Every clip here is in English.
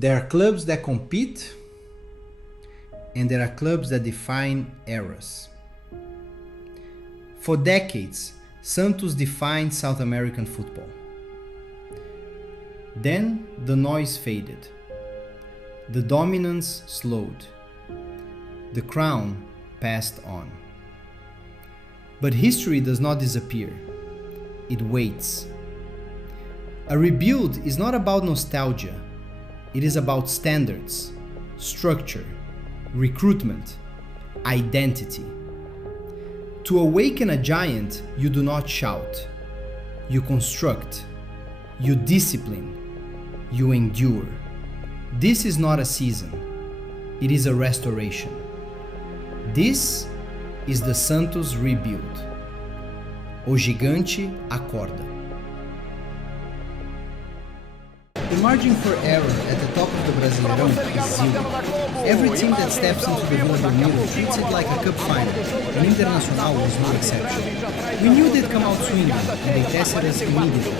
There are clubs that compete, and there are clubs that define eras. For decades, Santos defined South American football. Then the noise faded. The dominance slowed. The crown passed on. But history does not disappear. It waits. A rebuild is not about nostalgia. It is about standards, structure, recruitment, identity. To awaken a giant, you do not shout. You construct. You discipline. You endure. This is not a season. It is a restoration. This is the Santos rebuild. O gigante acorda. The margin for error at the top of the Brasileirão is zero. Every team that steps into the Vila Belmiro treats it like a cup final, and Internacional was no exception. We knew they'd come out swinging, and they tested us immediately.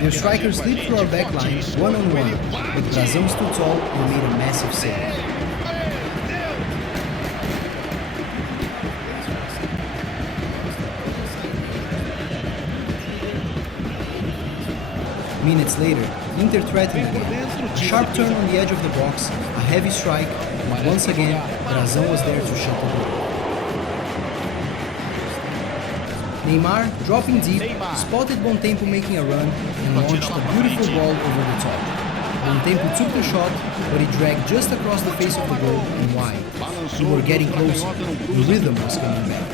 Their strikers slipped through our backline one-on-one, but Brazão stood tall and made a massive save. Minutes later, Inter threatened again. A sharp turn on the edge of the box, a heavy strike, and once again, Brazão was there to shut the door. Neymar, dropping deep, spotted Bontempo making a run and launched a beautiful ball over the top. Bontempo took the shot, but it dragged just across the face of the goal and wide. We were getting closer. The rhythm was coming back.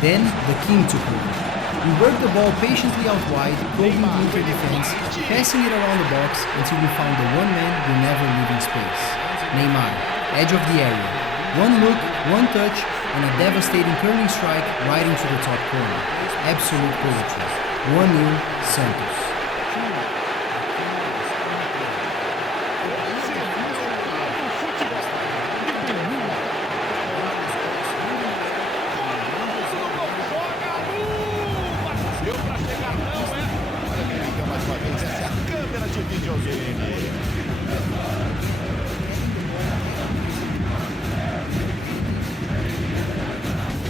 Then the king took over. We worked the ball patiently out wide, probing the Inter defense, passing it around the box until we found the one man who never leaving space. Neymar, edge of the area. One look, one touch, and a devastating curling strike right into the top corner. Absolute poetry. 1-0 Santos.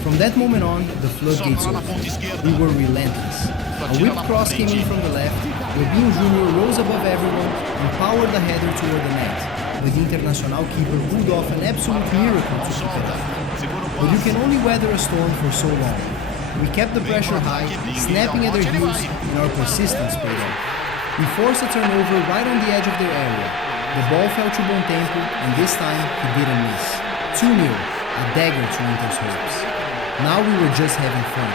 From that moment on, the floodgates opened. We were relentless. A whipped cross came in from the left, Robinho Jr. rose above everyone and powered the header toward the net, but the Internacional keeper pulled off an absolute miracle to keep it up. But you can only weather a storm for so long. We kept the pressure high, snapping at their heels, and our persistence paid off. We forced a turnover right on the edge of their area. The ball fell to Bontempo, and this time he didn't miss. 2-0, a dagger to Inter's hopes. Now we were just having fun.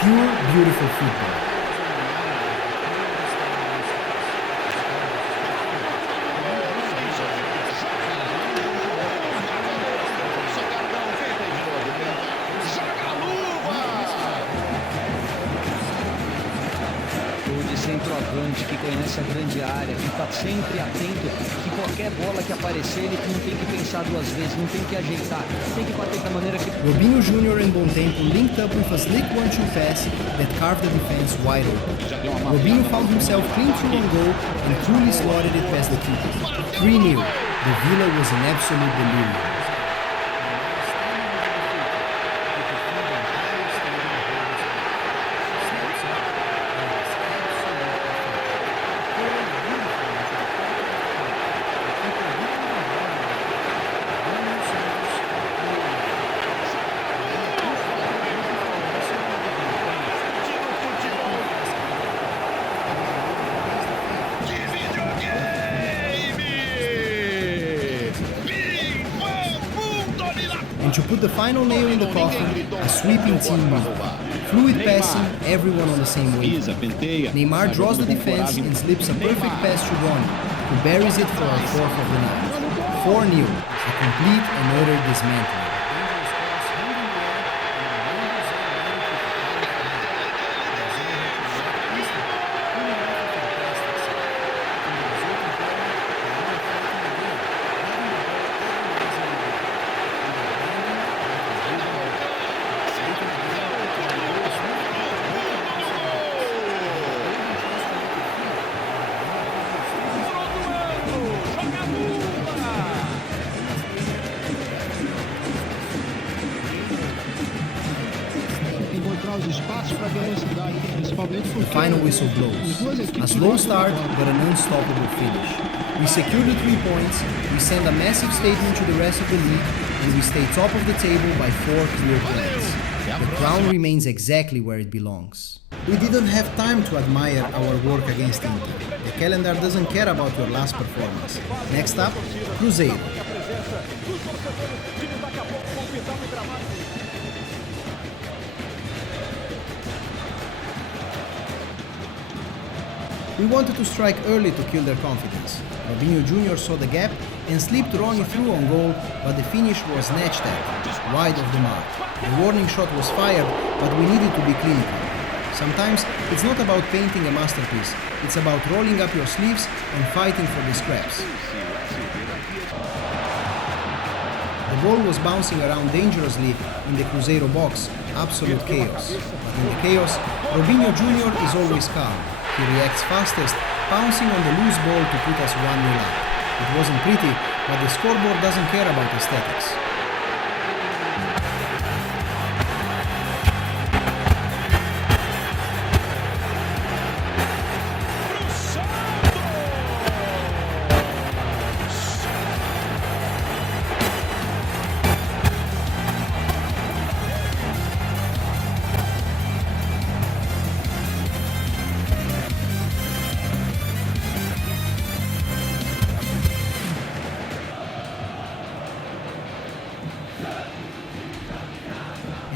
Pure, beautiful football. Centroavante que conhece a grande área, que está sempre atento, que qualquer bola que aparecer ele não tem que pensar duas vezes, não tem que ajeitar, tem que bater da maneira que... Robinho Jr. and Bontempo linked up with a slick 1-2 pass that carved the defense wide open. Robinho found himself clean through on goal and truly slotted it past the keeper. 3-0. The Villa was an absolute delirium. And to put the final nail in the coffin, a sweeping team move. Fluid passing, everyone on the same wave. Neymar draws the defense and slips a perfect pass to Ronnie, who buries it for our fourth of the night. 4-0, a complete and utter dismantling. The final whistle blows. A slow start, but an unstoppable finish. We secure the 3 points, we send a massive statement to the rest of the league, and we stay top of the table by 4 clear points. The crown remains exactly where it belongs. We didn't have time to admire our work against Inter. The calendar doesn't care about your last performance. Next up, Cruzeiro. We wanted to strike early to kill their confidence. Robinho Jr. saw the gap and slipped Ronnie through on goal, but the finish was snatched at, wide of the mark. The warning shot was fired, but we needed to be clinical. Sometimes it's not about painting a masterpiece, it's about rolling up your sleeves and fighting for the scraps. The ball was bouncing around dangerously in the Cruzeiro box, absolute chaos. But in the chaos, Robinho Jr. is always calm. He reacts fastest, pouncing on the loose ball to put us 1-0 up. It wasn't pretty, but the scoreboard doesn't care about aesthetics.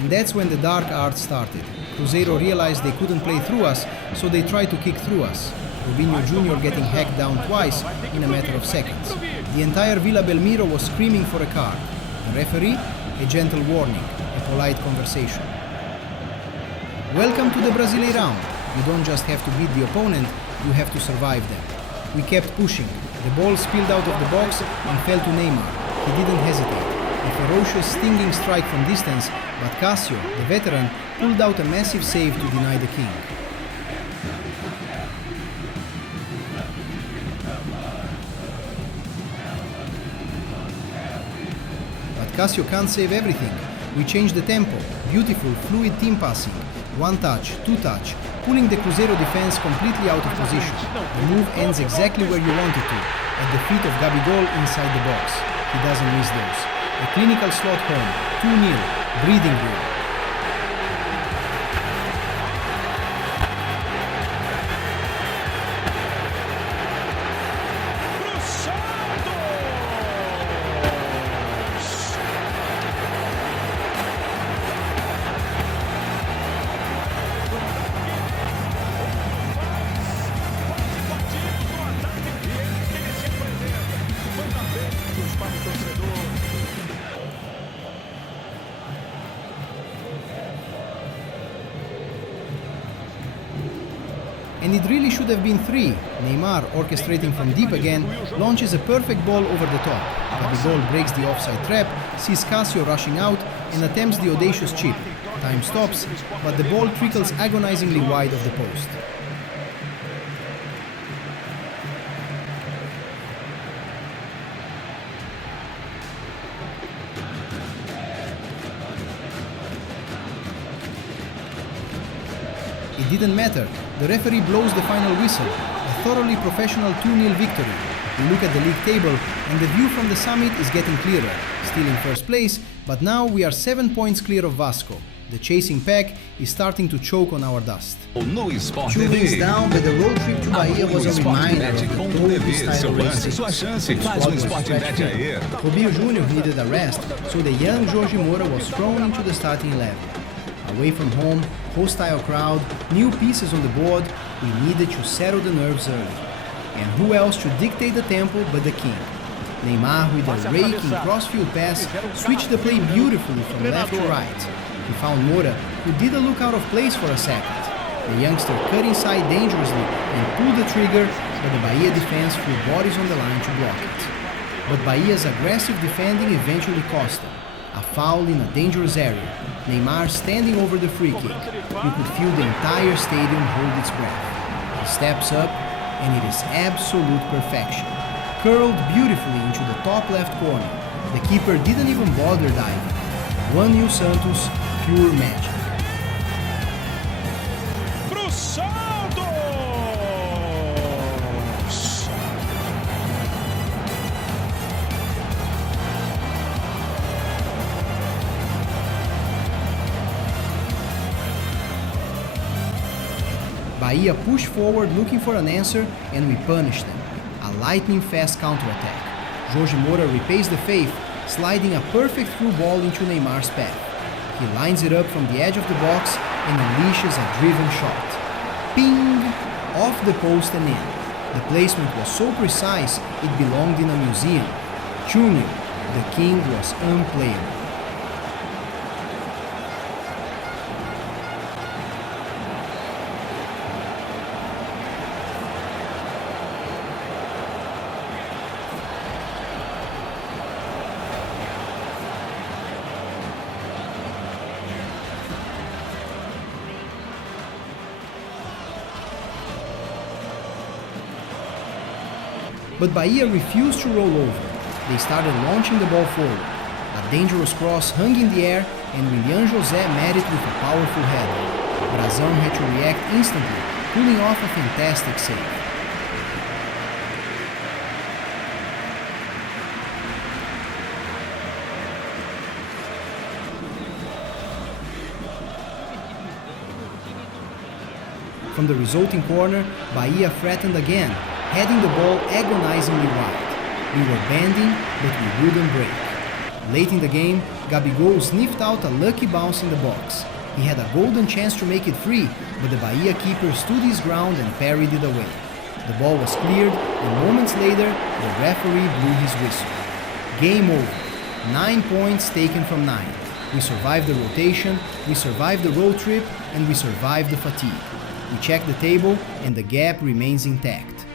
And that's when the dark arts started. Cruzeiro realized they couldn't play through us, so they tried to kick through us. Robinho Jr. getting hacked down twice in a matter of seconds. The entire Vila Belmiro was screaming for a card. The referee, a gentle warning, a polite conversation. Welcome to the Brasileirão. You don't just have to beat the opponent, you have to survive them. We kept pushing. The ball spilled out of the box and fell to Neymar. He didn't hesitate. A ferocious stinging strike from distance, but Cássio, the veteran, pulled out a massive save to deny the king. But Cássio can't save everything. We changed the tempo, beautiful, fluid team passing, 1 touch, 2 touch, pulling the Cruzeiro defense completely out of position. The move ends exactly where you want it to, at the feet of Gabigol inside the box. He doesn't miss those. A clinical slot home, 2-0, breathing room. And it really should have been 3. Neymar, orchestrating from deep again, launches a perfect ball over the top. Gabigol breaks the offside trap, sees Cássio rushing out, and attempts the audacious chip. Time stops, but the ball trickles agonizingly wide of the post. It didn't matter. The referee blows the final whistle. A thoroughly professional 2-0 victory. We look at the league table, and the view from the summit is getting clearer. Still in first place, but now we are 7 points clear of Vasco. The chasing pack is starting to choke on our dust. Two wins down, but the road trip to Bahia was a reminder of the total style race. Robinho Jr. needed a rest, so the young Jorge Moura was thrown into the starting 11. Away from home, hostile crowd, new pieces on the board, we needed to settle the nerves early. And who else should dictate the tempo but the king? Neymar, with a raking crossfield pass, switched the play beautifully from left to right. He found Moura, who didn't look out of place for a second. The youngster cut inside dangerously and pulled the trigger, but the Bahia defense threw bodies on the line to block it. But Bahia's aggressive defending eventually cost them. A foul in a dangerous area. Neymar standing over the free kick. You could feel the entire stadium hold its breath. He steps up, and it is absolute perfection. Curled beautifully into the top left corner. The keeper didn't even bother diving. 1-0 Santos, pure magic. Santos! Bahia pushed forward looking for an answer, and we punished them. A lightning-fast counterattack. Jorge Moura repays the faith, sliding a perfect through ball into Neymar's path. He lines it up from the edge of the box and unleashes a driven shot. Ping! Off the post and in. The placement was so precise it belonged in a museum. Junior, the king was unplayable. But Bahia refused to roll over. They started launching the ball forward. A dangerous cross hung in the air, and Willian José met it with a powerful header. Brazão had to react instantly, pulling off a fantastic save. From the resulting corner, Bahia threatened again, heading the ball agonizingly wide. We were bending, but we wouldn't break. Late in the game, Gabigol sniffed out a lucky bounce in the box. He had a golden chance to make it free, but the Bahia keeper stood his ground and parried it away. The ball was cleared, and moments later, the referee blew his whistle. Game over. 9 points taken from 9. We survived the rotation, we survived the road trip, and we survived the fatigue. We check the table, and the gap remains intact.